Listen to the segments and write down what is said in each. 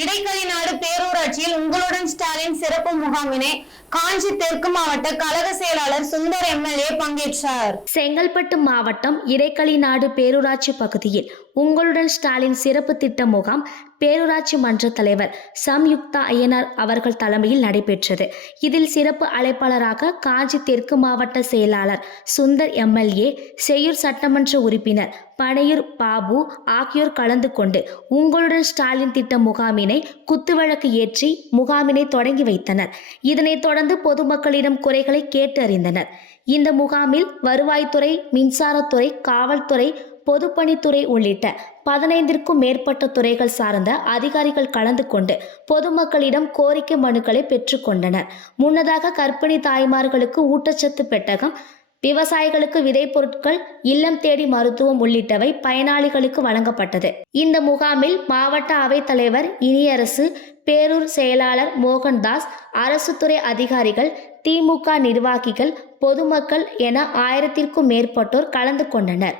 இடைக்கலி நாடு பேரூராட்சியில் உங்களுடன் ஸ்டாலின் சிறப்பு முகாமினை காஞ்சி தெற்கு மாவட்ட கழக செயலாளர் சுந்தர் எம்எல்ஏ பங்கேற்றார். செங்கல்பட்டு மாவட்டம் இடைக்களிநாடு பேரூராட்சி பகுதியில் உங்களுடன் ஸ்டாலின் சிறப்பு திட்ட முகாம் பேரூராட்சி மன்ற தலைவர் சம்யுக்தா ஐயனார் அவர்கள் தலைமையில் நடைபெற்றது. இதில் சிறப்பு அழைப்பாளராக காஞ்சி தெற்கு மாவட்ட செயலாளர் சுந்தர் எம்எல்ஏ செய்யூர் சட்டமன்ற உறுப்பினர் பனையூர் பாபு ஆகியோர் கலந்து கொண்டு உங்களுடன் ஸ்டாலின் திட்ட முகாமினை குத்துவிளக்கு ஏற்றி முகாமினை தொடங்கி வைத்தனர். இதனைத் தொடர்ந்து பொதுமக்களிடம் குறைகளை கேட்டு அறிந்தனர் இந்த முகாமில் வருவாய்த்துறை மின்சாரத்துறை காவல்துறை பொதுப்பணித்துறை உள்ளிட்ட பதினைந்திற்கும் மேற்பட்ட துறைகள் சார்ந்த அதிகாரிகள் கலந்து கொண்டு பொதுமக்களிடம் கோரிக்கை மனுக்களை பெற்றுக்கொண்டனர் முன்னதாக கர்ப்பிணி தாய்மார்களுக்கு ஊட்டச்சத்து பெட்டகம் விவசாயிகளுக்கு விதைப்பொருட்கள் இல்லம் தேடி மருத்துவம் உள்ளிட்டவை பயனாளிகளுக்கு வழங்கப்பட்டது. இந்த முகாமில் மாவட்ட அவைத்தலைவர் இனியரசு பேரூர் செயலாளர் மோகன்தாஸ் அரசுத்துறை துறை அதிகாரிகள் திமுக நிர்வாகிகள் பொதுமக்கள் என ஆயிரத்திற்கும் மேற்பட்டோர் கலந்து கொண்டனர்.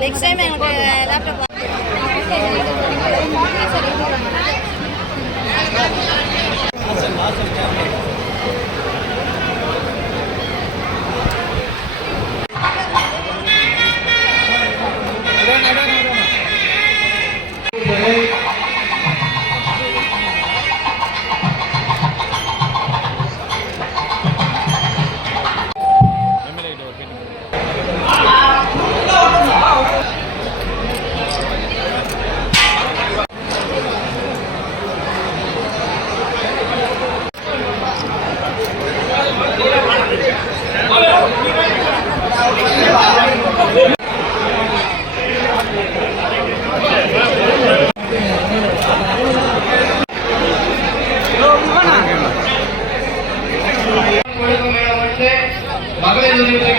நெக்ஸ்ட் டைம் எங்களுக்கு லேப்டாப் மகளிர் உரிமை